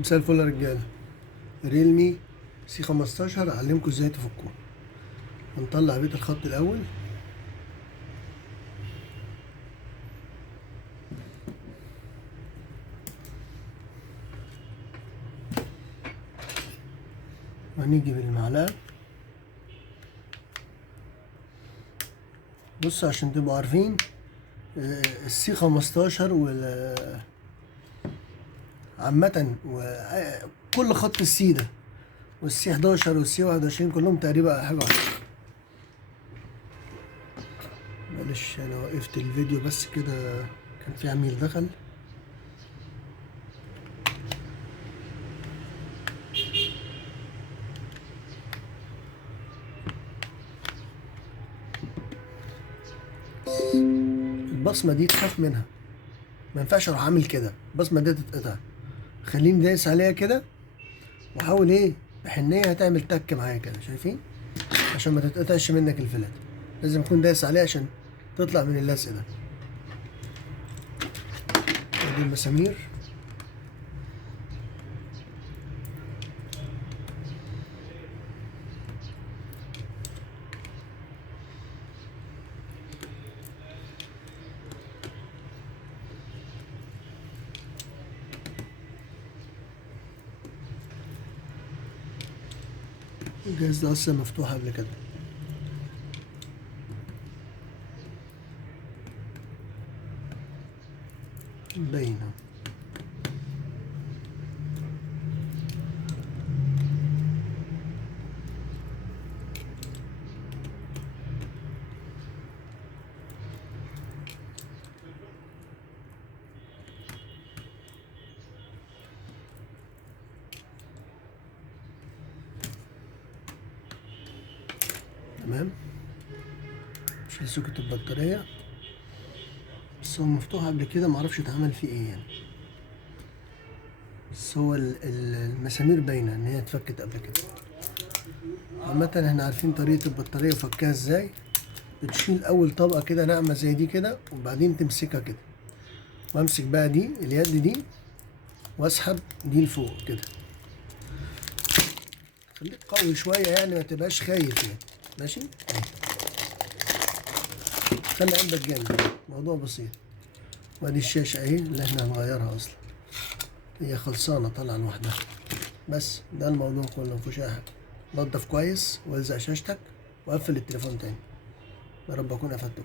مساء الفل يا رجاله. ريلمي سي 15 اعلمكم ازاي تفكوه. هنطلع بيت الخط الاول. وهنيجي بالمعلقه. بصوا عشان تبقوا عارفين، السي 15 عامة وكل خط السي ده والسي 11 والسي 21 كلهم تقريبا حاجة واحدة. معلش انا وقفت الفيديو بس كده، كان في عميل دخل. البصمة دي تخاف منها، ما ينفعش اروح اعمل كده، البصمة دي تتقطع. خليني دايس عليها كده وحاول بحنية هتعمل تك معايا كده، شايفين؟ عشان ما تتقطعش منك الفلات، لازم اكون دايس عليه عشان تطلع من اللزق ده. ادي المسامير. الجهاز ده اصلا مفتوح قبل كده. باينة. تمام. شيل سوكت البطارية، بس هو مفتوح قبل كده، معرفش اتعمل فيه ايه يعني. بس هو المسامير باينة ان هي اتفكت قبل كده. عامة احنا عارفين طريقة البطارية وفكها ازاي. بتشيل اول طبقة كده ناعمة زي دي كده، وبعدين تمسكها كده، وامسك بقى دي اليد دي واسحب دي لفوق كده. خليك قوي شوية يعني، ما تبقاش خايف يعني. ماشي. خلي عندك جامد، موضوع بسيط. وادي الشاشة اهي اللي احنا هنغيرها اصلا، هي خلصانة طالعة لوحدها. بس ده الموضوع كله، مفيهوش اي حاجة. نضف كويس والزق شاشتك وقفل التليفون تاني. يا رب اكون افدتكم.